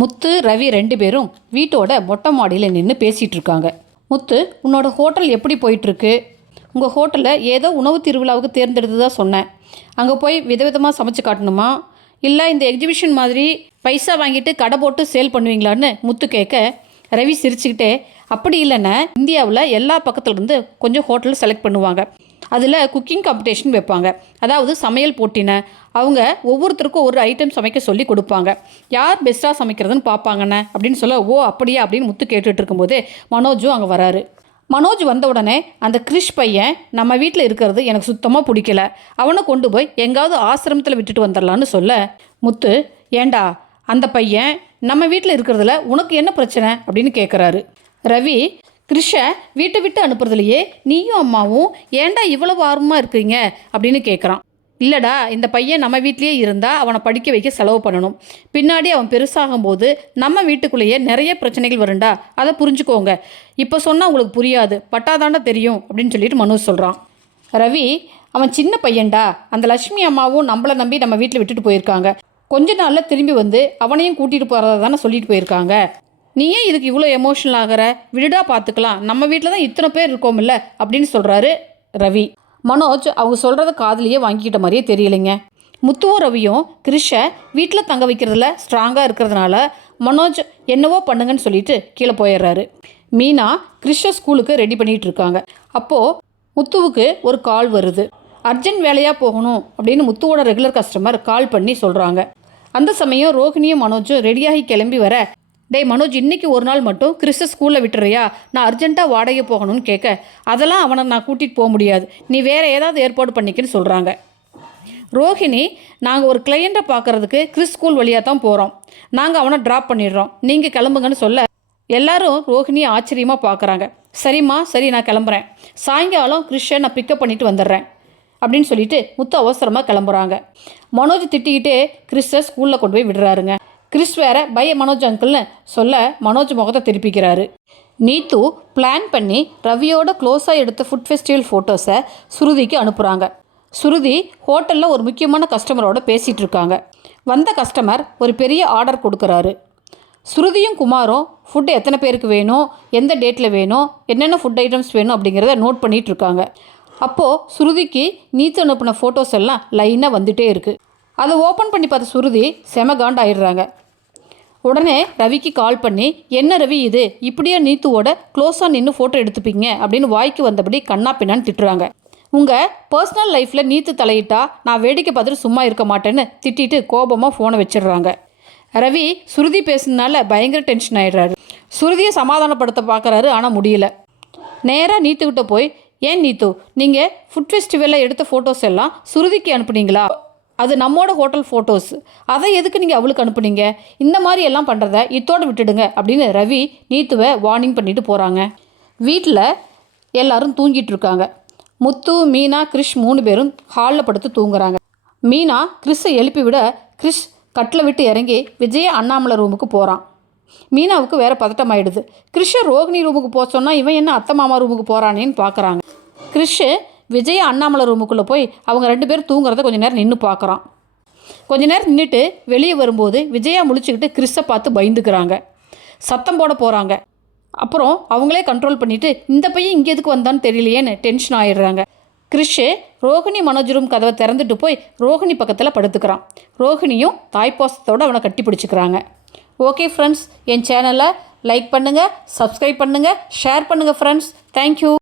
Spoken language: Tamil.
முத்து ரவி 2 பேரும் வீட்டோட மொட்டை மாடியில் நின்று பேசிகிட்டு இருக்காங்க. முத்து, உன்னோட ஹோட்டல் எப்படி போயிட்டுருக்கு? உங்கள் ஹோட்டலில் ஏதோ உணவு திருவிழாவுக்கு தேர்ந்தெடுத்ததாக சொன்னேன். அங்கே போய் விதவிதமாக சமைச்சு காட்டணுமா, இல்லை இந்த எக்ஸிபிஷன் மாதிரி பைசா வாங்கிட்டு கடை போட்டு சேல் பண்ணுவீங்களான்னு முத்து கேட்க, ரவி சிரிச்சுக்கிட்டே, அப்படி இல்லைன்னா இந்தியாவில் எல்லா பக்கத்துலேருந்து கொஞ்சம் ஹோட்டல் செலக்ட் பண்ணுவாங்க. அதில் குக்கிங் காம்படிஷன் வைப்பாங்க. அதாவது சமையல் போட்டின அவங்க ஒவ்வொருத்தருக்கும் ஒரு ஐட்டம் சமைக்க சொல்லி கொடுப்பாங்க. யார் பெஸ்ட்டாக சமைக்கிறதுன்னு பார்ப்பாங்கண்ணே அப்படின்னு சொல்ல, ஓ அப்படியா அப்படின்னு முத்து கேட்டுட்டு இருக்கும்போதே மனோஜும் அங்கே வராரு. மனோஜ் வந்த உடனே, அந்த கிறிஷ் பையன் நம்ம வீட்டில் இருக்கிறது எனக்கு சுத்தமாக பிடிக்கல, அவனை கொண்டு போய் எங்காவது ஆசிரமத்தில் விட்டுட்டு வந்துடலான்னு சொல்ல, முத்து, ஏண்டா அந்த பையன் நம்ம வீட்டில் இருக்கிறதுல உனக்கு என்ன பிரச்சனை அப்படின்னு கேட்குறாரு. ரவி, கிறிஷை வீட்டை விட்டு அனுப்புறதுலையே நீயும் அம்மாவும் ஏண்டா இவ்வளவு ஆர்வமாக இருக்கிறீங்க அப்படின்னு கேட்குறான். இல்லைடா, இந்த பையன் நம்ம வீட்லேயே இருந்தால் அவனை படிக்க வைக்க செலவு பண்ணணும். பின்னாடி அவன் பெருசாகும்போது நம்ம வீட்டுக்குள்ளேயே நிறைய பிரச்சனைகள் வருண்டா, அதை புரிஞ்சுக்கோங்க. இப்போ சொன்னால் உங்களுக்கு புரியாது, பட்டாதாண்டா தெரியும் அப்படின்னு சொல்லிட்டு மனோஜ் சொல்கிறான். ரவி, அவன் சின்ன பையன்டா, அந்த லட்சுமி அம்மாவும் நம்மளை நம்பி நம்ம வீட்டில் விட்டுட்டு போயிருக்காங்க. கொஞ்ச நாளில் திரும்பி வந்து அவனையும் கூட்டிகிட்டு போகிறதா தானே சொல்லிட்டு போயிருக்காங்க. நீ ஏன் இதுக்கு இவ்வளோ எமோஷனல் ஆகிற? விடுடா, பார்த்துக்கலாம், நம்ம வீட்டில் தான் இத்தனை பேர் இருக்கோமில்ல அப்படின்னு சொல்கிறாரு ரவி. மனோஜ் அவங்க சொல்கிறத காதுலையே வாங்கிக்கிட்ட மாதிரியே தெரியலைங்க. முத்துவும் ரவியும் கிறிஷை வீட்டில் தங்க வைக்கிறதுல ஸ்ட்ராங்காக இருக்கிறதுனால மனோஜ் என்னவோ பண்ணுங்கன்னு சொல்லிட்டு கீழே போயிடுறாரு. மீனா கிறிஷை ஸ்கூலுக்கு ரெடி பண்ணிகிட்டு இருக்காங்க. அப்போது முத்துவுக்கு ஒரு கால் வருது. அர்ஜென்ட் வேலையாக போகணும் அப்படின்னு முத்துவோட ரெகுலர் கஸ்டமர் கால் பண்ணி சொல்கிறாங்க. அந்த சமயம் ரோஹிணியும் மனோஜும் ரெடியாகி கிளம்பி வர, டேய் மனோஜ், இன்றைக்கி ஒரு நாள் மட்டும் கிறிஸ்ட ஸ்கூலில் விட்டுறியா, நான் அர்ஜென்ட்டாக வாடகை போகணும்னு கேட்க, அதெல்லாம் அவனை நான் கூட்டிகிட்டு போக முடியாது, நீ வேறு ஏதாவது ஏற்பாடு பண்ணிக்கன்னு சொல்கிறாங்க. ரோஹிணி, நாங்கள் ஒரு கிளையண்ட்டை பார்க்குறதுக்கு கிறிஸ் ஸ்கூல் வழியாக தான் போகிறோம், நாங்கள் அவனை ட்ராப் பண்ணிடுறோம், நீங்கள் கிளம்புங்கன்னு சொல்ல எல்லாரும் ரோஹிணியை ஆச்சரியமாக பார்க்குறாங்க. சரிம்மா, சரி, நான் கிளம்புறேன், சாயங்காலம் கிறிஷை நான் பிக்கப் பண்ணிவிட்டு வந்துடுறேன் அப்படின்னு சொல்லிட்டு முத்து அவசரமாக கிளம்புறாங்க. மனோஜ் திட்டிக்கிட்டே கிறிஸ்டை ஸ்கூலில் கொண்டு போய் விடுறாருங்க. கிறிஸ் வேற பய மனோஜ் அங்கிள்னு சொல்ல மனோஜ் முகத்தை திருப்பிக்கிறாரு. நீத்து பிளான் பண்ணி ரவியோட க்ளோஸாக எடுத்த ஃபுட் ஃபெஸ்டிவல் ஃபோட்டோஸை சுருதிக்கு அனுப்புகிறாங்க. சுருதி ஹோட்டலில் ஒரு முக்கியமான கஸ்டமரோட பேசிகிட்டு இருக்காங்க. வந்த கஸ்டமர் ஒரு பெரிய ஆர்டர் கொடுக்குறாரு. சுருதியும் குமாரும் ஃபுட்டு எத்தனை பேருக்கு வேணும், எந்த டேட்டில் வேணும், என்னென்ன ஃபுட் ஐட்டம்ஸ் வேணும் அப்படிங்கிறத நோட் பண்ணிகிட்டு இருக்காங்க. அப்போது சுருதிக்கு நீத்து அனுப்பின ஃபோட்டோஸ் எல்லாம் லைனாக வந்துகிட்டே இருக்குது. அதை ஓப்பன் பண்ணி பார்த்த சுருதி செம காண்டாயிடுறாங்க. உடனே ரவிக்கு கால் பண்ணி, என்ன ரவி இது, இப்படியே நீத்துவோட க்ளோஸாக நின்று ஃபோட்டோ எடுத்துப்பீங்க அப்படின்னு வாய்க்கு வந்தபடி கண்ணா பின்னான்னு திட்டுறாங்க. உங்கள் பர்சனல் லைஃப்பில் நீத்து தலையிட்டா நான் வேடிக்கை பார்த்துட்டு சும்மா இருக்க மாட்டேன்னு திட்டிட்டு கோபமாக ஃபோனை வச்சிடுறாங்க. ரவி சுருதி பேசுனதுனால பயங்கர டென்ஷன் ஆகிடுறாரு. சுருதியை சமாதானப்படுத்த பார்க்குறாரு, ஆனால் முடியல. நேராக நீத்துக்கிட்ட போய், ஏன் நீத்து, நீங்கள் ஃபுட் ஃபெஸ்டிவலில் எடுத்த ஃபோட்டோஸ் எல்லாம் சுருதிக்கு அனுப்புனீங்களா? அது நம்மோட ஹோட்டல் ஃபோட்டோஸ், அதை எதுக்கு நீங்கள் அவளுக்கு அனுப்புனீங்க? இந்த மாதிரி எல்லாம் பண்ணுறத இத்தோடு விட்டுடுங்க அப்படின்னு ரவி நீத்துவை வார்னிங் பண்ணிட்டு போகிறாங்க. வீட்டில் எல்லாரும் தூங்கிட்டு இருக்காங்க. முத்து, மீனா, கிறிஷ் 3 பேரும் ஹாலில் படுத்து தூங்குறாங்க. மீனா கிறிஷை எழுப்பி விட கிறிஷ் கட்டில் விட்டு இறங்கி விஜய அண்ணாமலை ரூமுக்கு போகிறான். மீனாவுக்கு வேறு பதட்டமாயிடுது. கிறிஷை ரோகிணி ரூமுக்கு போக சொன்னால் இவன் என்ன அத்தை மாமா ரூமுக்கு போகிறானேன்னு பார்க்குறாங்க. கிறிஷு விஜய அண்ணாமலை ரூமுக்குள்ளே போய் அவங்க 2 பேர் தூங்குறத கொஞ்சம் நேரம் நின்று பார்க்குறான். கொஞ்ச நேரம் நின்றுட்டு வெளியே வரும்போது விஜயா முழிச்சுக்கிட்டு கிறிஸை பார்த்து பயந்துக்கிறாங்க. சத்தம் போட போகிறாங்க. அப்புறம் அவங்களே கண்ட்ரோல் பண்ணிவிட்டு, இந்த பையன் இங்கே எதுக்கு வந்தான்னு தெரியலையேன்னு டென்ஷன் ஆகிடுறாங்க. கிறிஷு ரோஹிணி மனோஜ் ரூம் கதவை திறந்துட்டு போய் ரோஹிணி பக்கத்தில் படுத்துக்கிறான். ரோஹிணியும் தாய்ப்பாசத்தோடு அவனை கட்டி பிடிச்சிக்கிறாங்க. ஓகே ஃப்ரெண்ட்ஸ், என் சேனலை லைக் பண்ணுங்கள், சப்ஸ்கிரைப் பண்ணுங்கள், ஷேர் பண்ணுங்கள் ஃப்ரெண்ட்ஸ். தேங்க்யூ.